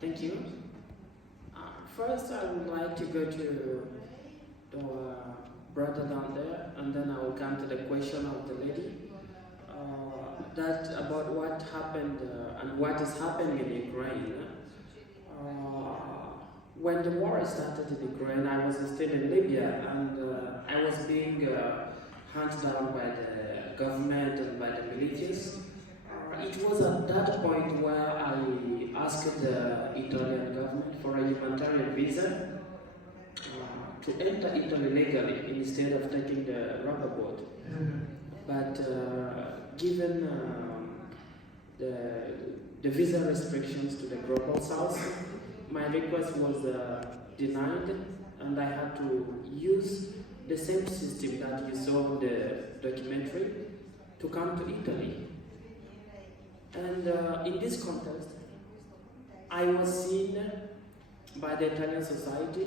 Thank you. First, I would like to go to our brother down there, and then I will come to the question of the lady. That about what happened and what is happening in Ukraine. When the war started in Ukraine, I was still in Libya, and I was being hunted down by the government and by the militias. It was at that point where I asked the Italian government for a humanitarian visa to enter Italy legally instead of taking the rubber boat. But given the visa restrictions to the global south, my request was denied, and I had to use the same system that you saw in the documentary to come to Italy. And in this context, I was seen by the Italian society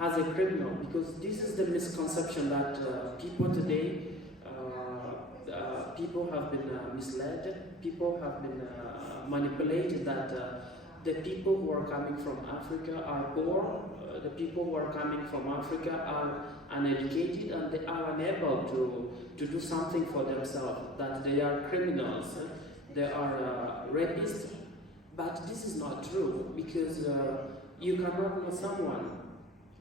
as a criminal, because this is the misconception that people today, people have been misled, people have been manipulated that the people who are coming from Africa are poor, the people who are coming from Africa are uneducated, and they are unable to do something for themselves, that they are criminals, they are rapists. But this is not true, because you cannot know someone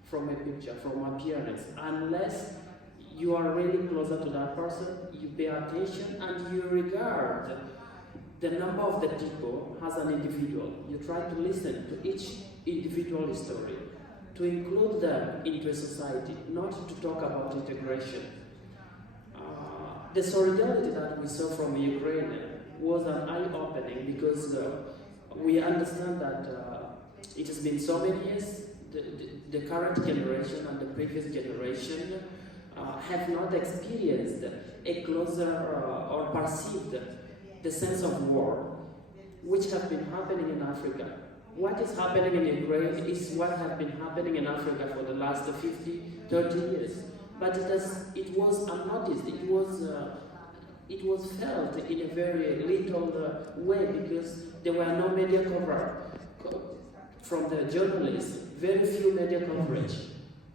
from a picture, from appearance, unless you are really closer to that person, you pay attention, and you regard the number of the people as an individual. You try to listen to each individual story, to include them into a society, not to talk about integration. The solidarity that we saw from Ukraine was an eye-opening, because we understand that it has been so many years, the current generation and the previous generation have not experienced a closer or perceived the sense of war, which have been happening in Africa. What is happening in Ukraine is what has been happening in Africa for the last 50, 30 years. But it was unnoticed, it was felt in a very little way, because there were no media coverage from the journalists. Very few media coverage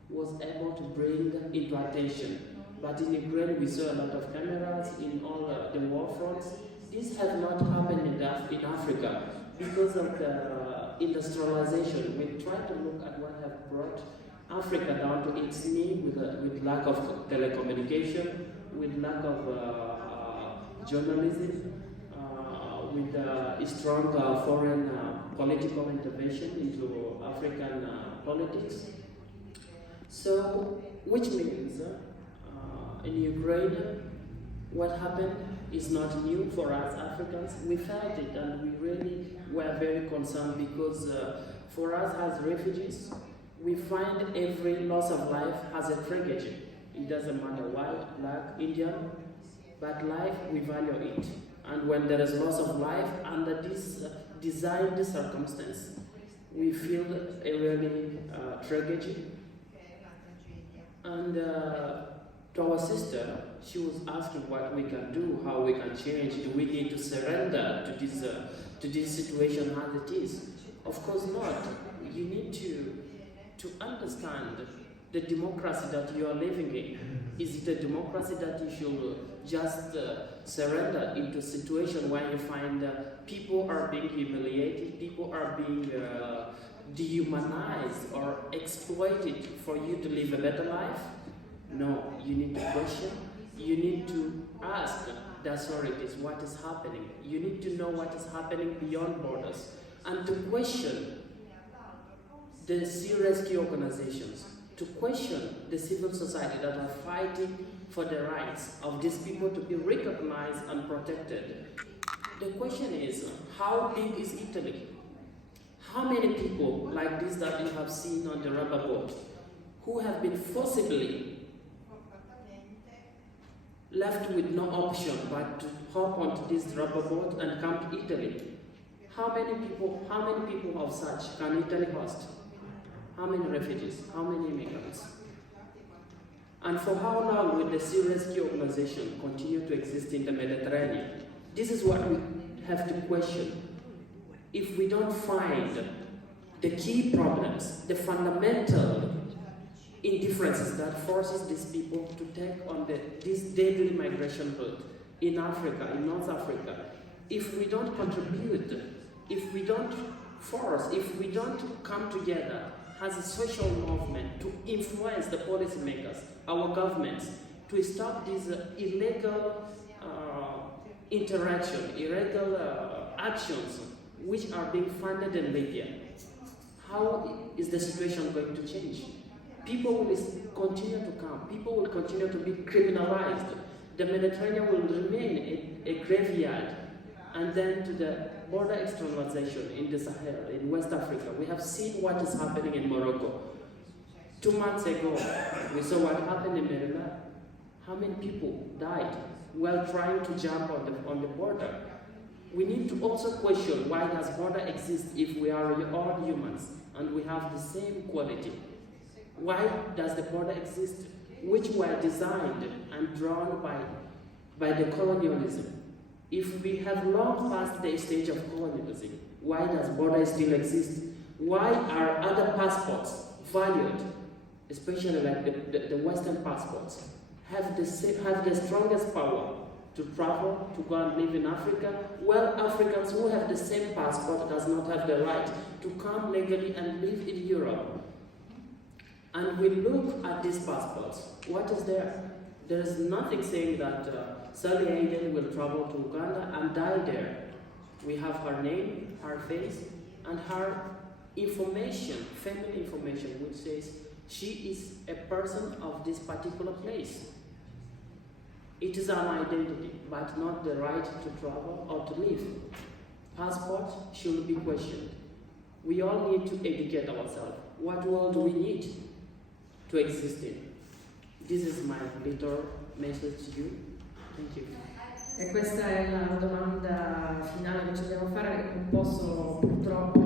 was able to bring into attention. But in Ukraine, we saw a lot of cameras in all the war fronts. This has not happened in Africa because of the industrialization. We try to look at what has brought Africa down to its knee with lack of telecommunication, with lack of journalism, with a strong foreign political intervention into African politics. So, which means in Ukraine, what happened is not new for us Africans. We felt it, and we really were very concerned, because for us as refugees, we find every loss of life as a tragedy. It doesn't matter white, black, Indian, but life, we value it. And when there is loss of life under this designed circumstance, we feel a really tragedy. And to our sister, she was asking what we can do, how we can change. Do we need to surrender to this situation as it is? Of course not. You need to understand the democracy that you are living in. Is it a democracy that you should just surrender into a situation where you find people are being humiliated, people are being dehumanized or exploited for you to live a better life? No, you need to question. You need to ask the authorities what is happening. You need to know what is happening beyond borders, and to question the sea rescue organizations, to question the civil society that are fighting for the rights of these people to be recognized and protected. The question is, how big is Italy? How many people like this that you have seen on the rubber boat, who have been forcibly left with no option but to hop onto this rubber boat and come to Italy? How many people of such can Italy host? How many refugees? How many immigrants? And for how long will the sea rescue organization continue to exist in the Mediterranean? This is what we have to question. if we don't find the key problems, the fundamental indifferences that forces these people to take on this deadly migration route in Africa, in North Africa, if we don't contribute, if we don't force, if we don't come together as a social movement to influence the policymakers, our governments, to stop these illegal interaction, illegal actions which are being funded in Libya, how is the situation going to change? People will continue to come, people will continue to be criminalized, the Mediterranean will remain a graveyard, and then to the border externalization in the Sahel, in West Africa. We have seen what is happening in Morocco. 2 months ago, we saw what happened in Merida. How many people died while trying to jump on the border? We need to also question, why does border exist if we are all humans and we have the same quality? Why does the border exist, which were designed and drawn by the colonialism? If we have long passed the stage of colonialism, why does border still exist? Why are other passports valued, especially like the Western passports, have the strongest power to travel, to go and live in Africa, while Africans who have the same passport does not have the right to come legally and live in Europe? And we look at these passports, what is there? There is nothing saying that Sally Hayden will travel to Uganda and die there. We have her name, her face, and her information, family information, which says she is a person of this particular place. It is an identity, but not the right to travel or to live. Passport should be questioned. We all need to educate ourselves. What world do we need to exist in? This is my little message to you. Thank you. E questa è la domanda finale che ci dobbiamo fare. Non posso purtroppo